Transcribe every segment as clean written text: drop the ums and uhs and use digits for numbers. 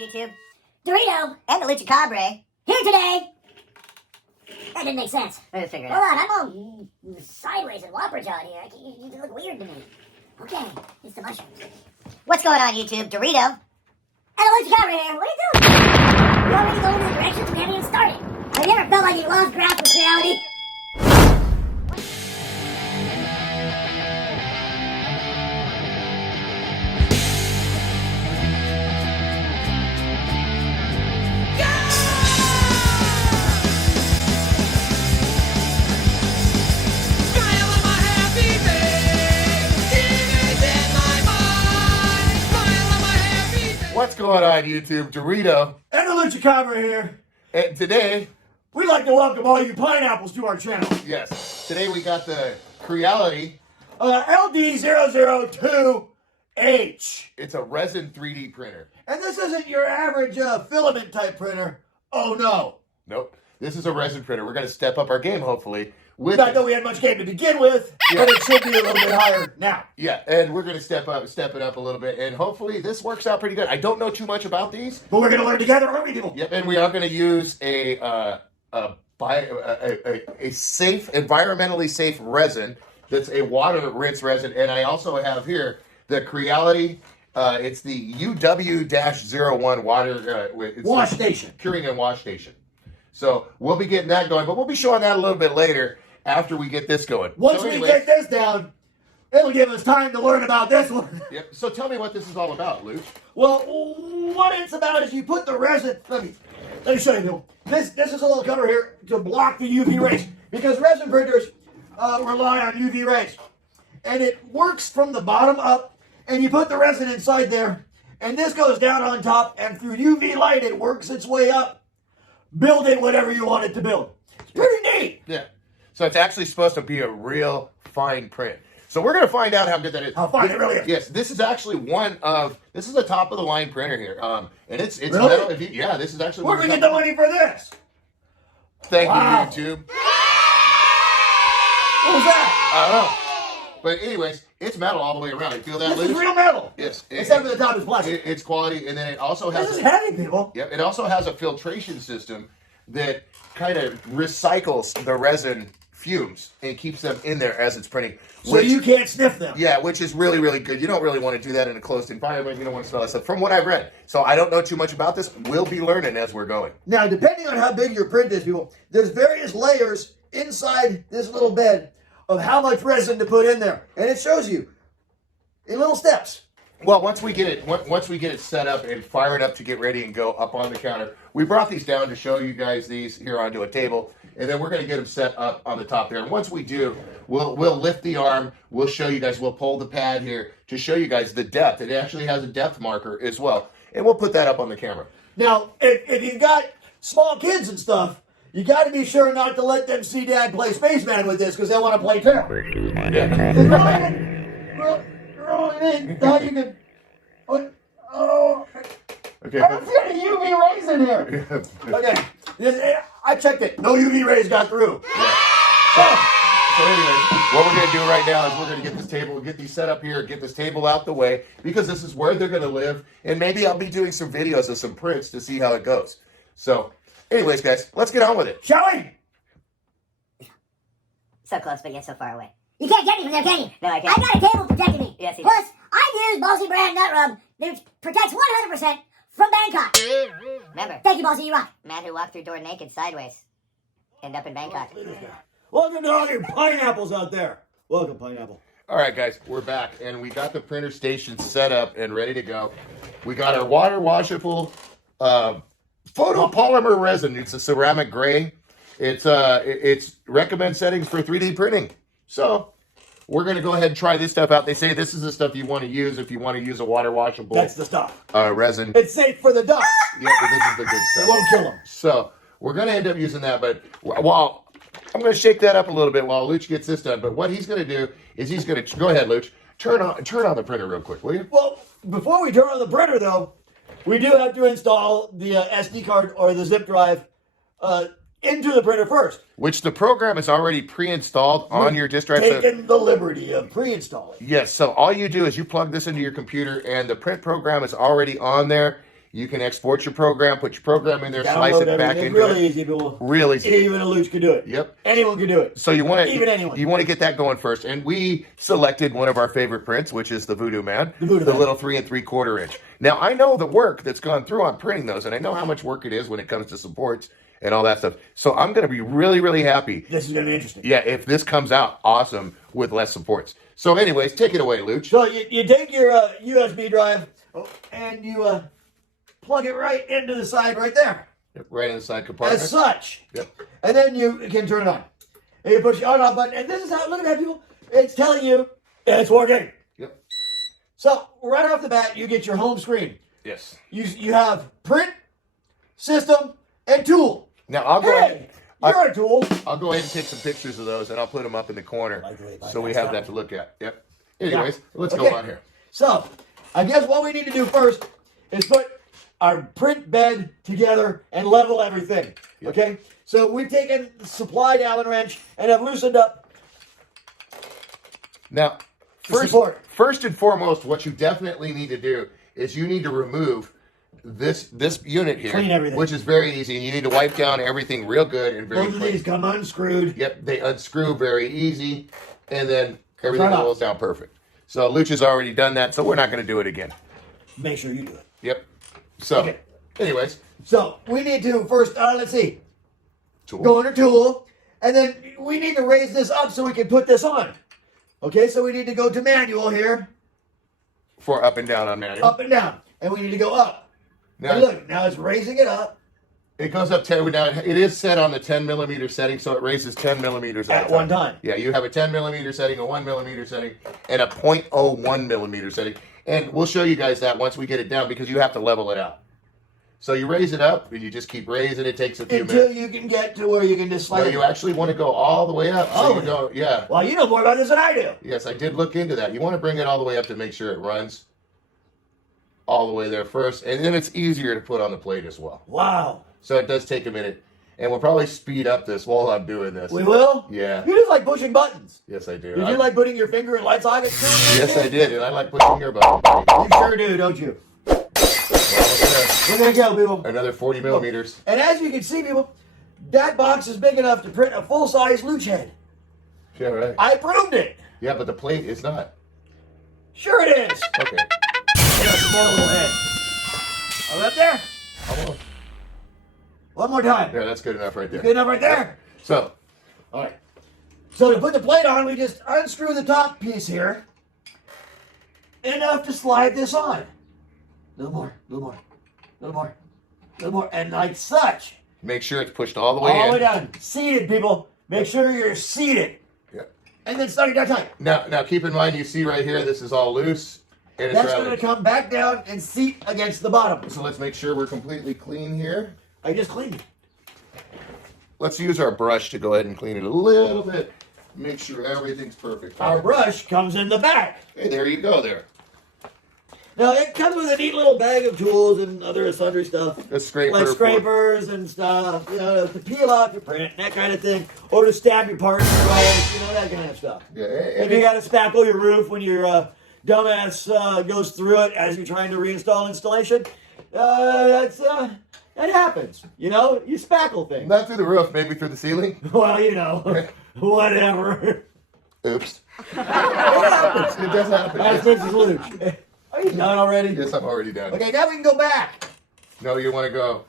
YouTube? Dorito and the Lucha Cabre here today. That didn't make sense. Let's figure it out. Hold on, I'm all sideways and whopper jawed here. You look weird to me. Okay, it's the mushrooms. What's going on, YouTube? Dorito and the Lucha Cabre here. What are you doing? You already going in the directions we haven't even started. Have you ever felt like you lost ground for Creality? What's going on, YouTube? Dorito and the Lucha Cabre here. And today, we'd like to welcome all you pineapples to our channel. yes, today we got the Creality LD-002H. It's a resin 3D printer. And this isn't your average filament type printer. Oh no. Nope. This is a resin printer. We're going to step up our game, hopefully. Not that we had much game to begin with, but it should be a little bit higher now. Yeah, and we're going to step it up a little bit, and hopefully this works out pretty good. I don't know too much about these, but we're going to learn together, aren't we, people? Yep, and we are going to use a safe, environmentally safe resin. That's a water rinse resin, and I also have here the Creality. It's the UW-01 water wash station, curing and wash station. So we'll be getting that going, but we'll be showing that a little bit later after we get this going. Once we get this down, it'll give us time to learn about this one. Yep. So tell me what this is all about, Luke. Well, what it's about is you put the resin. Let me show you, people. This is a little cover here to block the UV rays, because resin printers rely on UV rays, and it works from the bottom up. And you put the resin inside there, and this goes down on top, and through UV light, it works its way up, building whatever you want it to build. It's pretty neat. Yeah. So it's actually supposed to be a real fine print. So we're going to find out how good that is. How fine it really is. Yes, this is actually this is the top of the line printer here. And it's really? metal. Yeah, this is actually. Where do we get the money for this? Thank you, YouTube. What was that? I don't know. But anyways, it's metal all the way around. You feel that, Luke? This is real metal. Yes. Except for the top is plastic. It's quality, and then it also has... This is heavy, people. Yep. It also has a filtration system that kind of recycles the resin fumes and keeps them in there as it's printing. So you can't sniff them. Yeah, which is really, really good. You don't really want to do that in a closed environment. You don't want to smell that stuff, from what I've read. So I don't know too much about this. We'll be learning as we're going. Now, depending on how big your print is, people, there's various layers inside this little bed of how much resin to put in there, and it shows you in little steps. Well, once we get it set up and fire it up to get ready and go up on the counter, we brought these down to show you guys these here onto a table, and then we're going to get them set up on the top there. And once we do, we'll lift the arm. We'll show you guys. We'll pull the pad here to show you guys the depth. It actually has a depth marker as well, and we'll put that up on the camera. Now, if you've got small kids and stuff, you got to be sure not to let them see Dad play Spaceman with this, because they want to play too. Yeah. Okay. I don't see any UV rays in here. Okay. I checked it. No UV rays got through. Yeah. So anyways, what we're going to do right now is we're going to get these set up here, get this table out the way, because this is where they're going to live, and maybe I'll be doing some videos of some prints to see how it goes. So, anyways, guys, let's get on with it. Shall we? So close, but yet so far away. You can't get me from there, can you? No, I can't. I got a table protecting me. Yes, Plus, I use Ballsy brand nut rub that protects 100% from Bangkok. Remember, thank you, Ballsy, you rock. Man who walked through door naked sideways. End up in Bangkok. Welcome to all your pineapples out there. Welcome, pineapple. All right, guys, we're back, and we got the printer station set up and ready to go. We got our water washable photopolymer resin. It's a ceramic gray. It's recommend settings for 3D printing. So we're going to go ahead and try this stuff out. They say this is the stuff you want to use if you want to use a water washable. That's the stuff. Resin. It's safe for the ducks. Yeah, this is the good stuff. It won't kill them. So we're going to end up using that, but while I'm going to shake that up a little bit while Luch gets this done. But what he's going to do is he's going to go ahead, Luch. Turn on the printer real quick, will you? Well, before we turn on the printer, though, we do have to install the SD card or the zip drive into the printer first. Which the program is already pre-installed on your disk drive. Taking the liberty of pre-installing. Yes, so all you do is you plug this into your computer and the print program is already on there. You can export your program, put your program in there, slice Download it back everything. into Really it. easy, people. Real easy. Even a Luch can do it. Yep. Anyone can do it. So you want Even anyone. to get that going first, and we selected one of our favorite prints, which is the Voodoo Man, the little 3 3/4 inch. Now I know the work that's gone through on printing those, and I know how much work it is when it comes to supports and all that stuff. So I'm going to be really, really happy. This is going to be interesting. Yeah, if this comes out awesome with less supports. So, anyways, take it away, Luch. So you take your USB drive and you plug it right into the side right there. Yep, right in the side compartment. As such. Yep. And then you can turn it on. And you push the on-off button. And this is how, look at that, people. It's telling you it's working. Yep. So right off the bat, you get your home screen. Yes. You have print, system, and tool. Now, I'll go ahead. You're a tool. I'll go ahead and take some pictures of those, and I'll put them up in the corner so we have that to look at. Yep. Anyways, let's go on here. So, I guess what we need to do first is put our print bed together and level everything. Yep. Okay? So, we've taken the supplied Allen wrench and have loosened up. Now, first and foremost, what you definitely need to do is you need to remove this unit here, Clean everything. which is very easy, and you need to wipe down everything real good and very Both of clean. these come unscrewed. Yep, they unscrew very easy, and then everything Turn off. rolls down perfect. So Luch has already done that, so we're not going to do it again. Make sure you do it. Yep. So, Okay. anyways, So, we need to first, let's see, tool. go under tool, and then we need to raise this up so we can put this on. Okay, so we need to go to manual here, For up and down on manual. up and down, and we need to go up. Now, And look, now it's raising it up. it goes up 10. Now, it is set on the 10 millimeter setting, so it raises 10 millimeters At a one time. Yeah, you have a 10 millimeter setting, a 1 millimeter setting, and a 0.01 millimeter setting. And we'll show you guys that once we get it down because you have to level it out. So you raise it up, and you just keep raising. It takes a few Until minutes. you can get to where you can just No, slide. you actually want to go all the way up. So All you the go, yeah. Well, you know more about this than I do. Yes, I did look into that. You want to bring it all the way up to make sure it runs all the way there first, and then it's easier to put on the plate as well. Wow. So it does take a minute, and we'll probably speed up this while I'm doing this. We will? Yeah. You just like pushing buttons. Yes, I do. Did you like putting your finger in light sockets too? Yes, I did, and I like pushing your button. Well, You sure do, don't you? We're going to go, people. another 40 millimeters. And as you can see, people, that box is big enough to print a full-size Luch head. Yeah, right. I proved it. Yeah, but the plate is not. Sure it is. Okay. I got a small little head. Are we up there? Almost. One more time. Yeah, that's good enough right there. Good enough right there? So, all right. So to put the plate on, we just unscrew the top piece here. Enough to slide this on. A little more, a little more, a little more, a little more. And like such. Make sure it's pushed all the way All the in. way down. Seated, people. Make sure you're seated. Yeah. And then snug it down tight. Now keep in mind, you see right here, this is all loose, and it's That's rather. going to come back down and seat against the bottom. So let's make sure we're completely clean here. I just cleaned it. Let's use our brush to go ahead and clean it a little bit. Make sure everything's perfect. Our brush comes in the back. Hey, there you go there. Now, it comes with a neat little bag of tools and other sundry stuff. A scraper. Like scrapers and stuff, you know, to peel off your print, that kind of thing. Or to stab your part, you know, that kind of stuff. Yeah, If you got to spackle your roof when your dumbass goes through it as you're trying to reinstall installation, that happens. You know, you spackle things. not through the roof, maybe through the ceiling. Well, you know, whatever. Oops. It happens. It does happen. That's Mrs. Luch. Are you done already? Yes, I'm already done. Okay, now we can go back. No, you want to go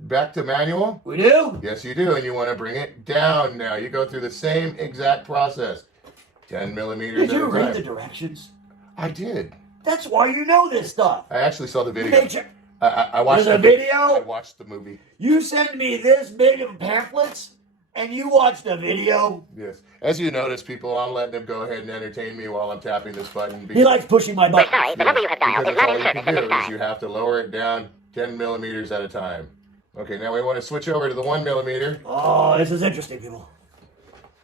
back to manual? We do? Yes, you do, and you want to bring it down now. You go through the same exact process. 10 millimeters Did you at a read time. the directions? I did. That's why you know this stuff. I actually saw the video. Make sure- I watched There's a the video? I watched the movie. You send me this big of pamphlets, and you watch the video. Yes. As you notice, people, I'm letting them go ahead and entertain me while I'm tapping this button. He likes pushing my button. Sorry, the number you have dialed is not in Because all you service can at do this is time. you have to lower it down 10 millimeters at a time. Okay, now we want to switch over to the 1 millimeter. Oh, this is interesting, people.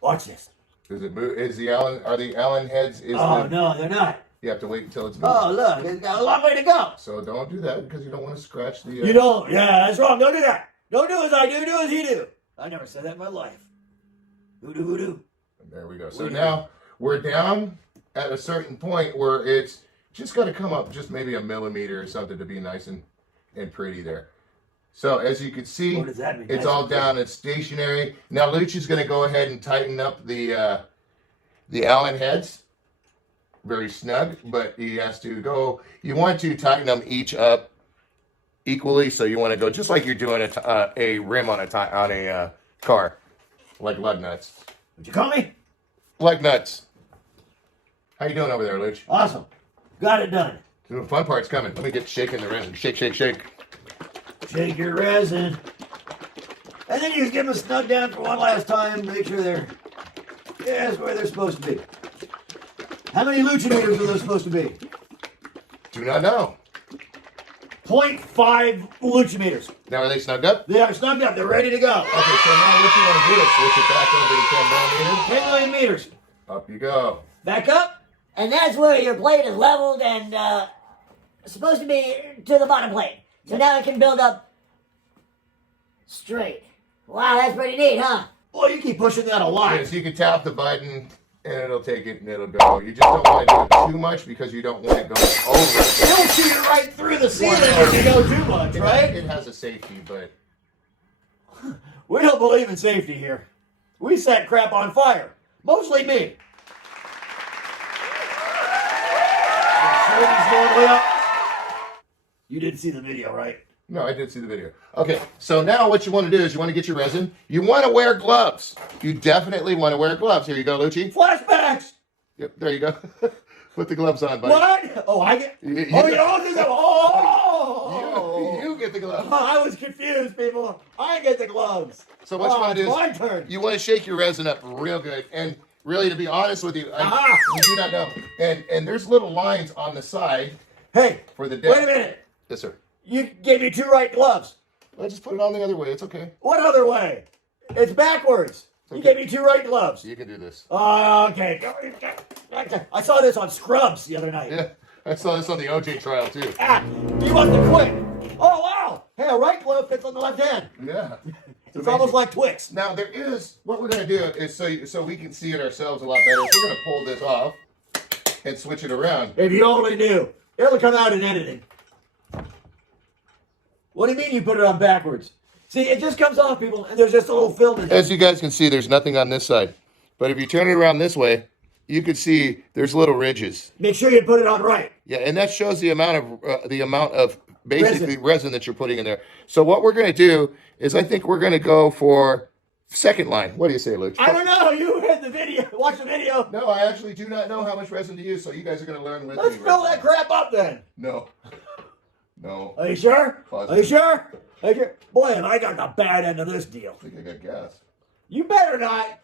Watch this. Does it move? Is the Allen? Are the Allen heads? Oh, no, they're not. You have to wait until it's moving. Oh, look, it's got a long way to go. So don't do that because you don't want to scratch the. You don't. Yeah, that's wrong. Don't do that. Don't do as I do. Do as he do. I never said that in my life. Hoodoo, hoodoo. There we go. So now we're down at a certain point where it's just got to come up just maybe a millimeter or something to be nice and and pretty there. So as you can see, What does that mean? it's all down and stationary. Now Luch is going to go ahead and tighten up the Allen heads. Very snug, but he has to go. You want to tighten them each up equally, so you want to go just like you're doing a rim on a car, like lug nuts. What'd you call me? Lug nuts. How you doing over there, Luch? Awesome. Got it done. The fun part's coming. Let me get shaking the resin. Shake, shake, shake. Shake your resin. And then you just give them a snug down for one last time. Make sure they're where they're supposed to be. How many luchinometers are those supposed to be? Do not know. 0.5 luchinometers. Now are they snugged up? They are snugged up. They're ready to go. Okay, so now what you want to do is switch it back over to 10 millimeters. 10 million meters. Up you go. Back up. And that's where your plate is leveled and supposed to be to the bottom plate. So now it can build up straight. Wow, that's pretty neat, huh? Well, you keep pushing that a lot. Yes, you can tap the button and it'll take it and it'll go. You just don't want to do it too much because you don't want it going over. It'll shoot it right through the ceiling if you go too much, right? It has a safety, but We don't believe in safety here. We set crap on fire. Mostly me. You didn't see the video, right? no, I did see the video. Okay, so now what you want to do is you want to get your resin. You want to wear gloves. You definitely want to wear gloves. Here you go, Lucci. Flashbacks! Yep, there you go. Put the gloves on, buddy. What? Oh, I get... You get the gloves. Oh, I was confused, people. I get the gloves. So what you want to do my is turn. you want to shake your resin up real good. And really, to be honest with you, I do not know. And there's little lines on the side Hey, for the depth. wait a minute. Yes, sir. You gave me 2 right gloves. I'll just put it on the other way. It's okay. What other way? It's backwards. You okay. gave me 2 right gloves. You can do this. Oh, okay. I saw this on Scrubs the other night. Yeah, I saw this on the OJ trial too. Ah, you must have quit. Oh, wow. Hey, a right glove fits on the left hand. Yeah. It's almost like Twix. Now there is, what we're going to do is so we can see it ourselves a lot better. We're going to pull this off and switch it around. If you only knew. It'll come out in editing. What do you mean you put it on backwards? See, it just comes off, people, and there's just a little film in there. As you guys can see, there's nothing on this side. But if you turn it around this way, you can see there's little ridges. Make sure you put it on right. Yeah, and that shows the amount of basically resin that you're putting in there. So what we're going to do is I think we're going to go for second line. What do you say, Luke? I don't know. You had the video. Watch the video. No, I actually do not know how much resin to use, so you guys are going to learn with me. Let's fill that crap up then. No. No. Are you sure? Positive. Are you sure? Are you sure? Boy, have I got the bad end of this deal. I think I got gas. You better not.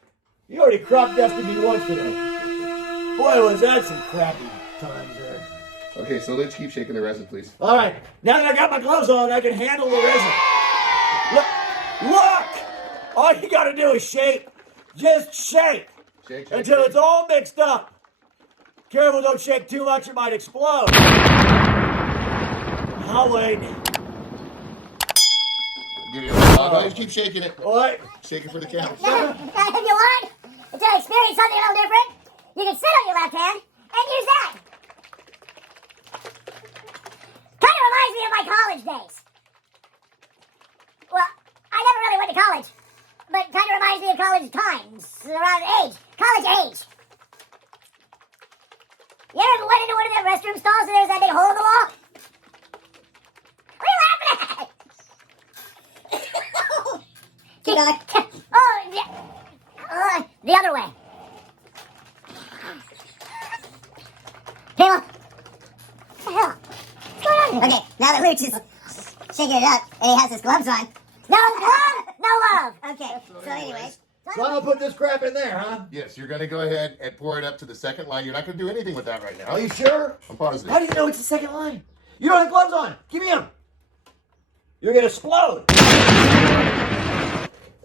You already crop dusted me once today. Boy, was that some crappy times there. Okay, so let's keep shaking the resin, please. All right. Now that I got my gloves on, I can handle the resin. Look! All you got to do is shake. Just shake. Shake, shake, Until shake. it's all mixed up. Careful, don't shake too much, it might explode. I'll wait. Give you a go ahead, keep shaking it. What? Shake it for the camera. If you want to experience something a little different, you can sit on your left hand and use that. Kind of reminds me of my college days. Well, I never really went to college, but kind of reminds me of college times, around college age. You ever went into one of them restroom stalls and there's that big hole in the wall? What are you laughing at? Keep going. Oh, yeah. The other way. Caleb. What the hell? What's going on here? Okay, now that Luke's is shaking it up and he has his gloves on. No glove, no love. Okay, so anyways. So I'm going to put this crap in there, huh? Yes, you're going to go ahead and pour it up to the second line. You're not going to do anything with that right now. Are you sure? I'm positive. How do you know it's the second line? You don't have gloves on. Give me them. You're going to explode.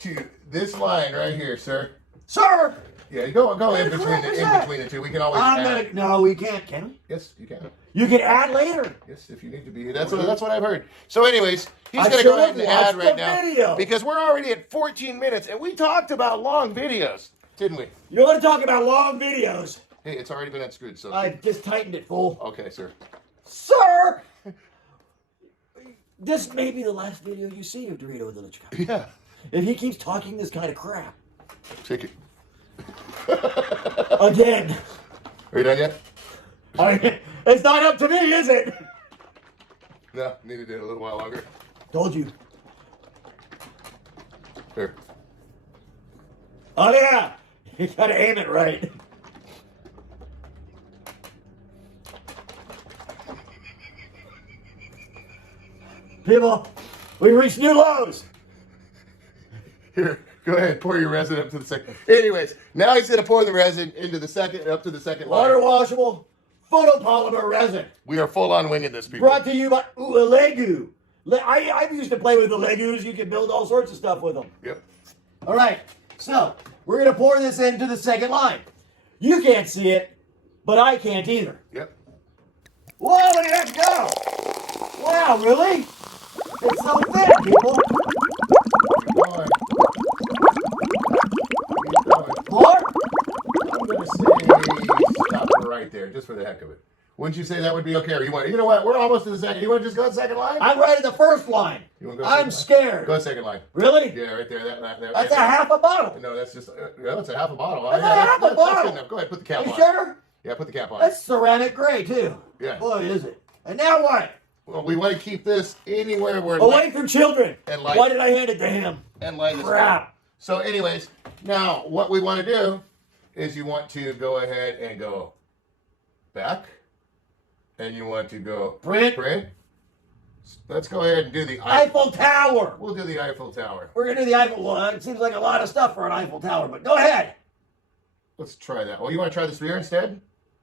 To this line right here, sir. Sir! Yeah, go in the between crap is that? the two. We can always add. No, we can't, can we? Yes, you can. You can add later. Yes, if you need to be. That's what I've heard. So anyways, he's I going to go should've ahead and add watched right the now. video. Because we're already at 14 minutes, and we talked about long videos, didn't we? You want to talk about long videos? Hey, it's already been unscrewed, so. I just tightened it, fool. Okay, sir. Sir! this may be the last video you see of Dorito the Lucha Cabra. Yeah. If he keeps talking this kind of crap. Take it. Again. Are you done yet? It's not up to me, is it? No, needed it a little while longer. Told you. Here. Oh yeah. You gotta aim it right. People, we reached new lows. Here, go ahead, pour your resin up to the second. Anyways, now he's gonna pour the resin into the second, up to the second line. Water washable photopolymer resin. We are full on winging this, people. Brought to you by Legu. I used to play with the Legus. You can build all sorts of stuff with them. Yep. All right, so we're gonna pour this into the second line. You can't see it, but I can't either. Yep. Whoa, look at that go! Wow, really? It's so thin, people. Keep going. Keep going. More? I'm gonna say stop right there, just for the heck of it. Wouldn't you say that would be okay? Or you want? You know what? We're almost to the second. You want to just go to the second line? I'm right at the first line. You want to go? I'm scared. Go to second line. Really? Yeah, right there. That's a half a bottle. No, that's just. No, it's a half a bottle. That's a half a bottle. That's good enough. Go ahead, put the cap Are you on. sure? Yeah, put the cap on. That's ceramic gray too. Yeah. Boy, is it. And now what? Well, we want to keep this anywhere where Away from children. And light. Why did I hand it to him? And light is Crap. So, anyways, now what we want to do is you want to go ahead and go back, and you want to go Print. Let's go ahead and do the Eiffel Tower. We'll do the Eiffel Tower. We're gonna do the Eiffel. Well, it seems like a lot of stuff for an Eiffel Tower, but go ahead. Let's try that. Oh, you want to try the sphere instead?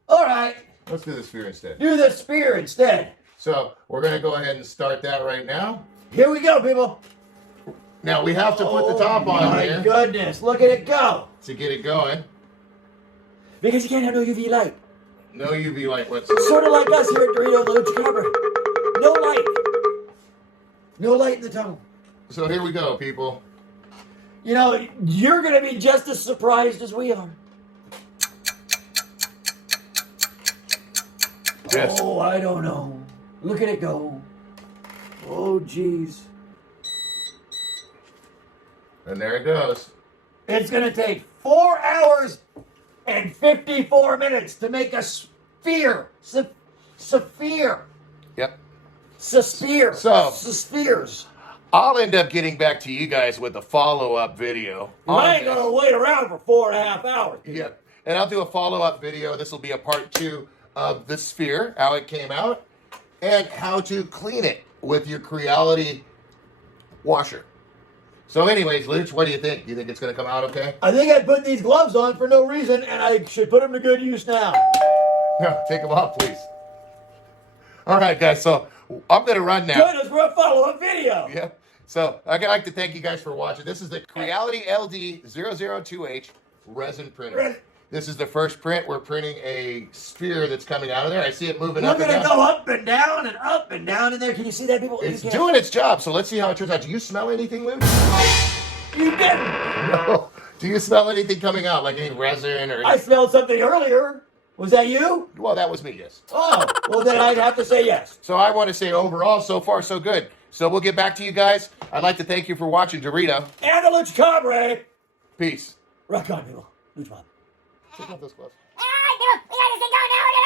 All right. Let's do the sphere instead. Do the spear instead. So we're going to go ahead and start that right now. Here we go, people. Now we have to put the top on My here goodness, look at it go. to get it going. Because you can't have no UV light. No UV light whatsoever. Sort of like us here at Dorito the Lucha Cabra. No light. No light in the tunnel. So here we go, people. You know, you're going to be just as surprised as we are. Yes. Oh, I don't know. Look at it go. Oh, jeez. And there it goes. It's going to take 4 hours and 54 minutes to make a sphere. Sphere. Yep. Sphere. So- Spheres. I'll end up getting back to you guys with a follow-up video. I ain't going to wait around for 4.5 hours. Yep. And I'll do a follow-up video. This will be a part 2 of the sphere, how it came out, and how to clean it with your Creality washer. So anyways, Luch, what do you think? You think it's going to come out okay? I think I put these gloves on for no reason, and I should put them to good use now. No, take them off, please. All right, guys, so I'm going to run now. Join us for a follow-up video. Yep. So I'd like to thank you guys for watching. This is the Creality LD-002H resin printer. This is the first print. We're printing a sphere that's coming out of there. I see it moving up Look and at it down. go up and down in there. Can you see that, people? It's You can't. doing its job, so let's see how it turns out. Do you smell anything, Luke? You didn't. No. Do you smell anything coming out, like any resin or... I smelled something earlier. Was that you? Well, that was me, yes. Oh, well then I'd have to say yes. So I want to say overall, so far, so good. So we'll get back to you guys. I'd like to thank you for watching Dorito. And the Lucha Cabra. Peace. Rock on, people. Lucha Bob. Take off those gloves. All right, we got this thing going now.